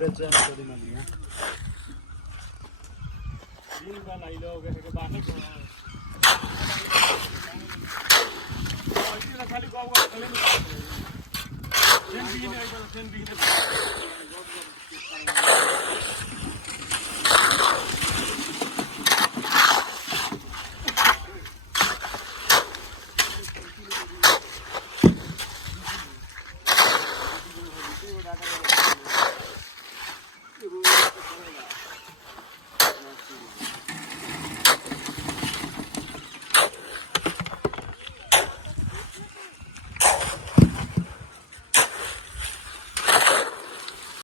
बेचा थोड़ी मंदियां दिन का लाई लोगे के बाहर को खाली को चले सेन भी नहीं आई तो सेन भी